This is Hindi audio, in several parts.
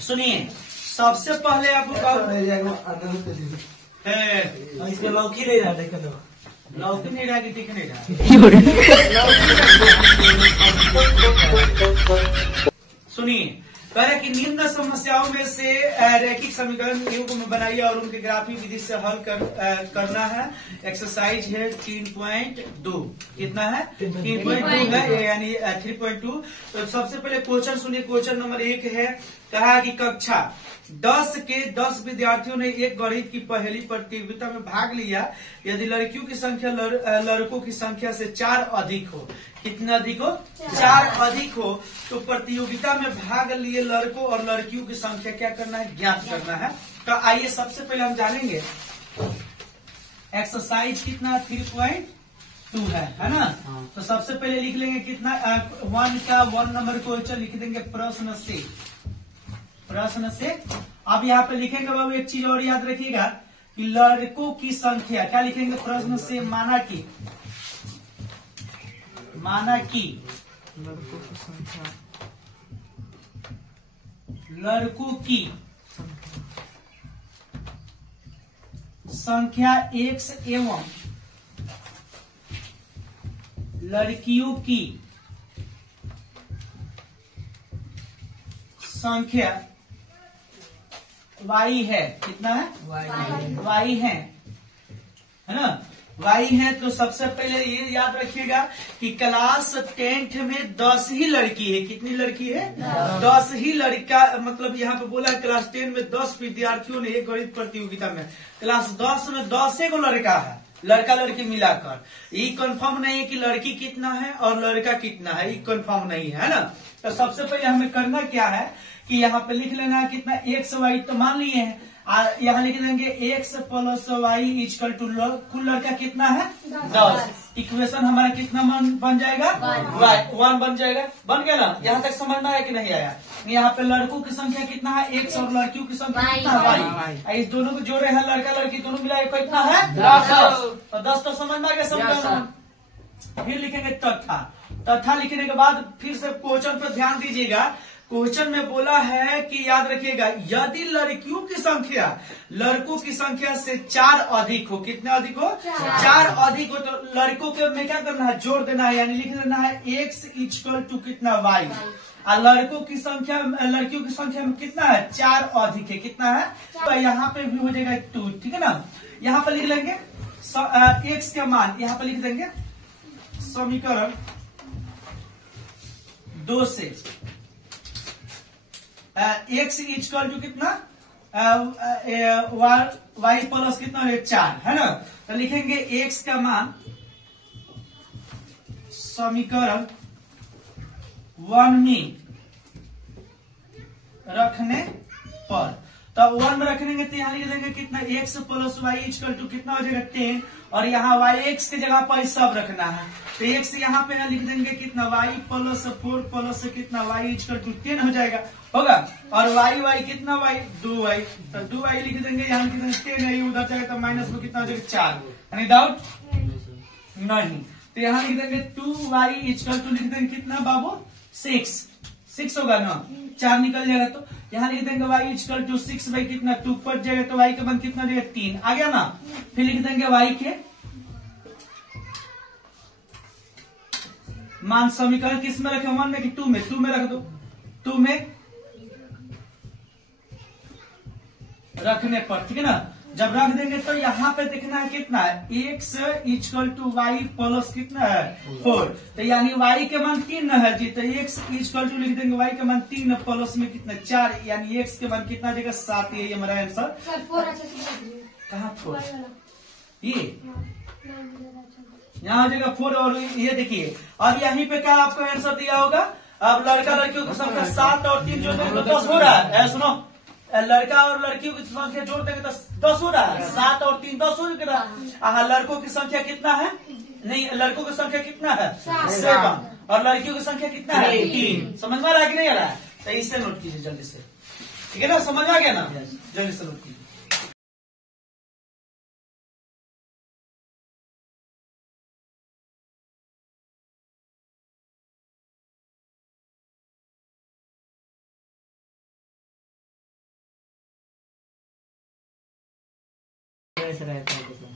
सुनिए, सबसे पहले आपको इसके लौकी ले रहा है लौकी नहीं रहा कि टिक नहीं रहा। सुनिए, कह रहे कि निम्न समस्याओं में से रैखिक समीकरण युग्म बनाइए और उनके ग्राफिक विधि से हल करना है। एक्सरसाइज है 3.2। कितना है? 3.2 है, यानी 3.2। तो सबसे पहले क्वेश्चन सुनिए। क्वेश्चन नंबर 1 है, कहा कि कक्षा 10 के 10 विद्यार्थियों ने एक गणित की पहेली प्रतियोगिता में भाग लिया। यदि लड़कियों की संख्या लड़कों की संख्या से 4 अधिक हो, कितना अधिक हो? 4 अधिक हो, तो प्रतियोगिता में भाग लिए लड़कों और लड़कियों की संख्या क्या करना है? ज्ञात करना है। तो आइए सबसे पहले हम जानेंगे एक्सरसाइज कितना 3.2 है ना। तो सबसे पहले लिख लेंगे कितना 1 नंबर क्वेश्चन लिख देंगे प्रश्न से। अब यहाँ पे लिखेंगे बाबू एक चीज और याद रखिएगा कि लड़कों की संख्या क्या लिखेंगे प्रश्न से? माना कि लड़कों की संख्या x एवं लड़कियों की संख्या y है। कितना है? y है ना। y है। तो सबसे पहले ये याद रखिएगा कि क्लास 10th में 10 ही लड़की है। कितनी लड़की है? 10 ही लड़का। मतलब यहाँ पे बोला क्लास 10 में 10 विद्यार्थियों ने एक गणित प्रतियोगिता में, क्लास 10 में 10 को लड़का है, लड़का लड़की मिलाकर। ये कंफर्म नहीं है कि लड़की कितना है और लड़का कितना है, ये कंफर्म नहीं है ना। तो सबसे पहले हमें करना क्या है कि यहाँ पे लिख लेना है कितना x y। तो मान लिए हैं, यहाँ लिख देंगे x plus y equal to कुल लड़का कितना है? 10। इक्वेशन हमारा कितना बन जाएगा? 1 बन जाएगा। बन गया ना। यहाँ तक समझना है कि नहीं आया? यहाँ पे लड़कों की संख्या कितना है? x और लड़कियों की संख्या कितना है? y। इस दोनों को जोड़े हैं, लड़का लड़की दोनों मिला कितना है? 10। तो 10 तो समझ में आ गया समझना। फिर लिखेंगे तथा लिखने के बाद फिर से क्वेश्चन पर ध्यान दीजिएगा। क्वेश्चन में बोला है कि याद रखिएगा, यदि लड़कियों की संख्या लड़कों की संख्या से 4 अधिक हो, कितने अधिक हो? 4 अधिक हो, तो लड़कों के में क्या करना है? जोड़ देना है, यानी लिख देना है x इक्वल टू कितना y। और लड़कों की संख्या लड़कियों की संख्या में कितना है? 4 अधिक है। कितना है? तो यहाँ पे भी हो जाएगा 2। ठीक है ना। यहाँ पे लिख लेंगे x का मान, यहाँ पे लिख देंगे समीकरण 2 से x इक्वल टू कितना y प्लस कितना है? 4 है ना। तो लिखेंगे x का मान समीकरण 1 में रखने पर, तो 1 में रखेंगे तो यहाँ लिख देंगे कितना x plus y equal to कितना हो जाएगा? 10। और यहाँ y x के जगह पर सब रखना है, तो x यहाँ पे लिख देंगे कितना y प्लस 4 प्लस कितना y इक्वल टू 10 हो जाएगा, होगा। और y कितना y 2y, तो 2y लिख देंगे, यहाँ लिख देंगे 10 है, उधर जाएगा तो माइनस में कितना हो जाएगा? 4। Any doubt? नहीं। तो यहाँ लिख देंगे 2y इक्वल टू लिख देंगे कितना बाबू? 6 होगा ना। 4 निकल जाएगा तो यहाँ लिख देंगे y इक्वल टू 6 बाई कितना 2 कट जाएगा, तो y का मान कितना देगा? 3 आ गया ना। फिर लिख देंगे y के मान समीकरण किस में रखे? 1 में कि 2 में? 2 में रख दो। 2 में रखने पर, ठीक है ना। जब रख देंगे तो यहाँ पे देखना है कितना है? x equal to y plus कितना है? 4। तो यानी y के मान 3 है जी, तो x इक्वल टू लिख देंगे y के मान 3 प्लस में कितना 4, यानी x के मान कितना देगा? 7। ये हमारा आंसर। कहाँ 4? ये यहाँ जगह 4। और ये देखिए, अब यहीं पे क्या आपको आंसर दिया होगा? अब लड़का लड़कियों की संख्या 7 और 3 जोड़ देंगे तो 10 हो रहा है। सुनो, लड़का और लड़कियों की संख्या जोड़ देंगे तो 10 हो रहा है। 7 और 3 10 हो रहा है। लड़कों की संख्या कितना है? नहीं, लड़कों की संख्या कितना है? 7। और लड़कियों की संख्या कितना है? 3। समझ में आ रहा है कि नहीं आ रहा है? तो इसे नोट कीजिए जल्दी से, ठीक है ना। समझ में आ गया ना? जल्दी से नोट कीजिए। कैसे रहता है देखो।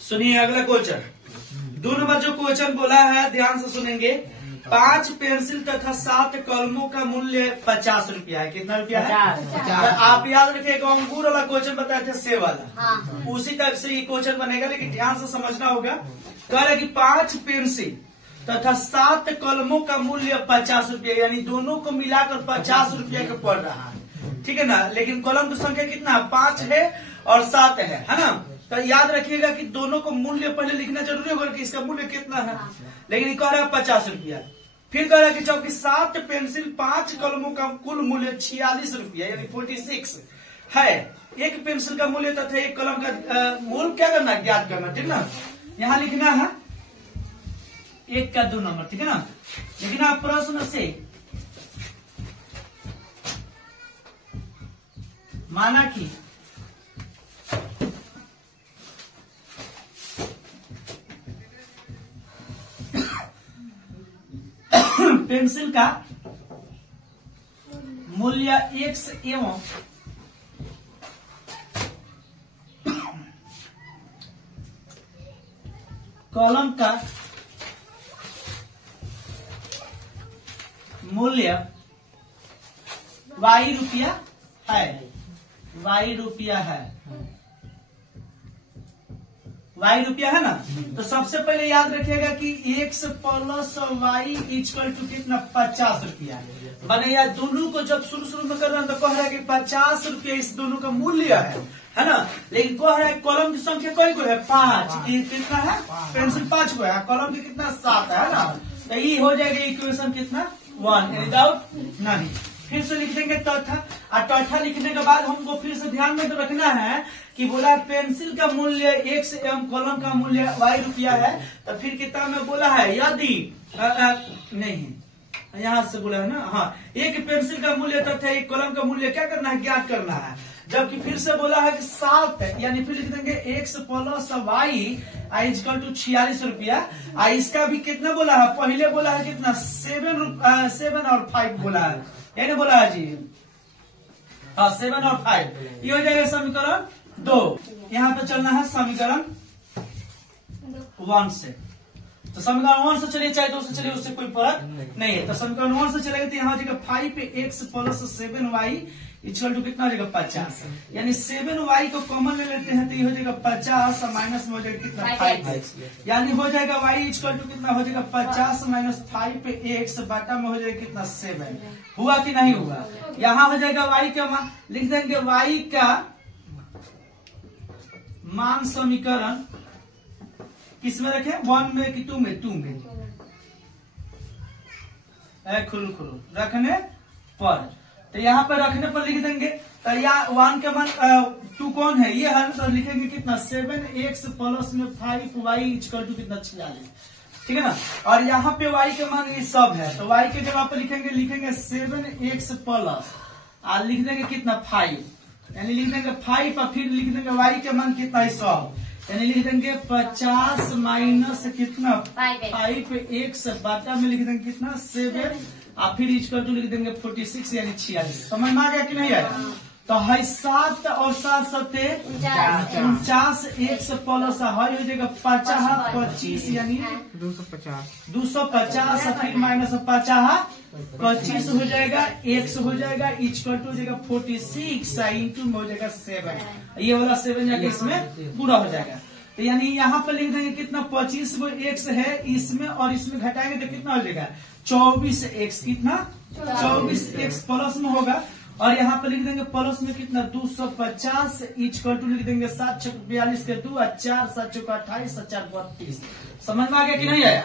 सुनिए अगला क्वेश्चन। 2 नंबर जो क्वेश्चन बोला है ध्यान से सुनेंगे। 5 पेंसिल तथा 7 कलमों का मूल्य 50 रुपया है। कितना रुपया है? 50। आप याद रखिएगा अंगूर वाला क्वेश्चन बताए थे सेब वाला, हाँ। उसी टाइप से ये क्वेश्चन बनेगा, लेकिन ध्यान से समझना होगा। कह रहा है कि 5 पेंसिल तथा 7 कलमों का मूल्य 50 रुपया, यानी दोनों को मिलाकर 50 रुपया का पड़ रहा है, ठीक है ना। लेकिन कलम की संख्या कितना 5 है और 7 है ना। तो याद रखिएगा कि दोनों को मूल्य पहले लिखना जरूरी होगा कि इसका मूल्य कितना है, लेकिन ये कह रहा है 50 रुपया। फिर कह रहा है कि जबकि 7 पेंसिल 5 कलमों का कुल मूल्य 46 रुपया यानी 46 है। एक पेंसिल का मूल्य तथा एक कलम का मूल्य क्या करना, ज्ञात करना, ठीक ना। यहाँ लिखना है 1 का 2 नंबर, ठीक है ना। लेकिन आप प्रश्न से माना कि पेंसिल का मूल्य x एवं कॉलम का मूल्य y रुपया है, y रुपया है, y रुपया है ना। तो सबसे पहले याद रखिएगा कि x plus y equal to कितना 50 रुपया बने। या दोनों को जब शुरू में कर रहे हैं तो कह रहा है कि 50 रुपया इस दोनों का मूल्य है ना। लेकिन कह रहा है कॉलम की संख्या कोई को है 5, कितना है पेंसिल 5 को है, कॉलम की कितना 7 है ना। तो ये हो जाएगा इक्वेशन कितना 1, एनी डाउट नहीं। फिर से लिख देंगे तथा, और तथा लिखने के बाद हमको फिर से ध्यान में तो रखना है कि बोला पेंसिल का मूल्य x एवं कलम का मूल्य y रुपया है। तो फिर किताब में बोला है यदि नहीं, यहाँ से बोला है ना, हाँ, एक पेंसिल का मूल्य तथा एक कलम का मूल्य क्या करना है, ज्ञात करना है। जबकि फिर से बोला है कि 7 यानी फिर लिख देंगे x plus y equal to 46 रुपया। इसका भी कितना बोला है, पहले बोला है कितना 7 और 5 बोला है, यानी बोला है जी हाँ 7 और 5। ये हो जाएगा समीकरण 2। यहाँ पे चलना है समीकरण 1 से। तो समीकरण 1 से चलिए चाहे 2 से चलिए, उससे कोई फर्क नहीं है। तो समीकरण 1 से चलेगा तो यहाँ हो जाएगा 5x plus 7y equal to कितना हो जाएगा 50, यानी 7y को कॉमन ले लेते हैं तो ये हो जाएगा 50 माइनस में हो जाएगा कितना 5x, यानी हो जाएगा y इक्वल टू कितना हो जाएगा 50 माइनस 5x बाटा में हो जाएगा कितना 7। हुआ कि नहीं हुआ। यहाँ हो जाएगा y का मान, लिख देंगे y का मान समीकरण किस में रखे, 1 में कि 2 में, 2 में खुल रखने पर। तो यहाँ पर रखने पर लिख देंगे तो यहाँ 1 का मान 2 कौन है, ये है, तो लिखेंगे कितना 7x प्लस में 5y इक्वल टू कितना 46, ठीक है ना। और यहाँ पे y के मान ये सब है, तो y के जगह पे लिखेंगे 7x प्लस और लिख देंगे कितना 5, यानी लिख देंगे 5 और फिर लिख देंगे y के मान कितना है 100, यानी लिख देंगे 50 माइनस कितना 5x बाटा में लिख देंगे कितना 7 और फिर इक्वल टू लिख देंगे 46 यानी 46। समझ में आ गया कि नहीं आया। तो है 7 और 7 सत्ते 49 x प्लस है हो जाएगा 50 25 यानी 250 फिर माइनस 50 25 हो जाएगा, x हो जाएगा इक्वल टू हो जाएगा 46 इंटू में हो जाएगा 7, ये वाला 7 जाके इसमें पूरा हो जाएगा। तो यानी यहाँ पर लिख देंगे कितना 25 वो x है इसमें और इसमें घटाएंगे तो कितना हो जाएगा 24x, कितना 24x प्लस में होगा। और यहाँ पर लिख देंगे प्लस में कितना 250 इक्वल टू लिख देंगे 7 × 42 के 2 और 4 7 × 28 4 32। समझ में आ गया कि नहीं आया।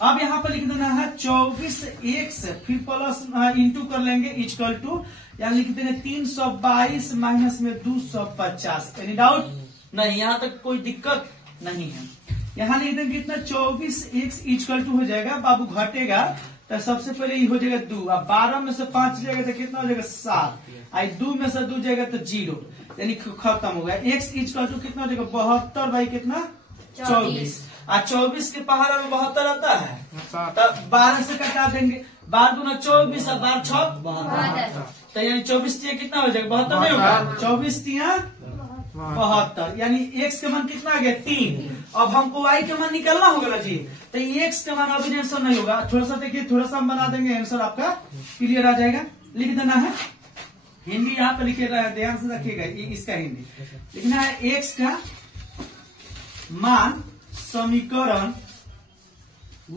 अब यहाँ पर लिख देना है 24x फिर प्लस इंटू कर लेंगे इक्वल टू, यहाँ लिख देंगे 322 माइनस में 250। एनी डाउट नहीं, यहाँ तक कोई दिक्कत नहीं है। यहाँ लिख देंगे कितना 24x इक्वल टू हो जाएगा, बाबू घटेगा तो सबसे पहले ये हो जाएगा 2, अब 12 में से 5 जाएगा तो कितना हो जाएगा 7, आई 2 में से 2 जाएगा तो 0, यानी खत्म हो गया। x इक्वल टू कितना हो जाएगा 72 बाई कितना 24, और 24 के पहाड़ा में 72 आता है तो 12 से कटा देंगे, 12 दूना 24 और 12 6 72, तो यानी 24 कितना हो जाएगा 72 नहीं होगा, 24 3 72, यानी x का मान कितना आ गया 3। अब हमको y का मान निकालना होगा ना जी, तो x का मान अभी आंसर नहीं होगा। थोड़ा सा देखिए, थोड़ा सा हम बना देंगे, आंसर आपका क्लियर आ जाएगा। लिख देना है, हिंदी यहाँ पे लिखे, ध्यान से रखिएगा, इसका हिंदी लिखना है। x का मान समीकरण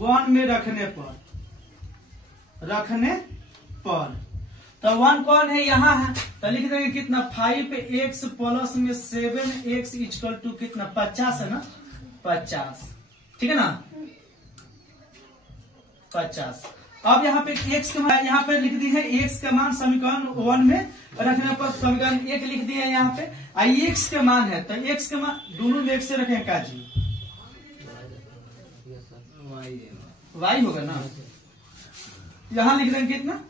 1 में रखने पर तो 1 कौन है, यहाँ है, तो लिख देंगे कितना 5x प्लस में 7x इक्वल टू कितना 50 है ना, 50, ठीक है ना 50। अब यहाँ पे x का मान यहाँ पे लिख दी है, x का मान समीकरण 1 में रखने पर समीकरण 1 लिख दिया है यहाँ पे। x का मान है, तो x का मान दोनों में 1 से रखें का जी, y होगा ना, यहाँ लिख देंगे कितना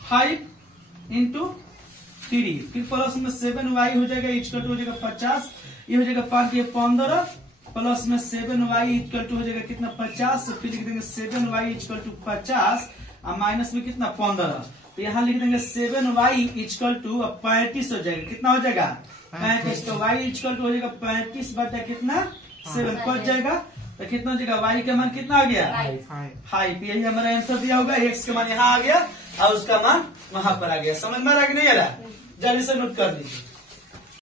5 इंटू 3, फिर प्लस में 7y हो जाएगा, इक्वल टू हो जाएगा 50, ये हो जाएगा 5 ये 15, प्लस में 7y इक्वल टू हो जाएगा कितना 50, फिर लिख देंगे 7y इक्वल टू 50 और माइनस में कितना 15, तो यहाँ लिख देंगे 7y इक्वल टू 35 हो जाएगा, कितना हो जाएगा 35, तो y इक्वल टू हो जाएगा 35 बटा कितना 7 कट जाएगा, तो कितना हो जाएगा y का मान कितना आ गया 5। यही हमारा आंसर दिया होगा, x का मान यहाँ आ गया और उसका मान वहां पर आ गया। समझ में आ रहा कि नहीं आ रहा, जल्दी से नोट कर लीजिए।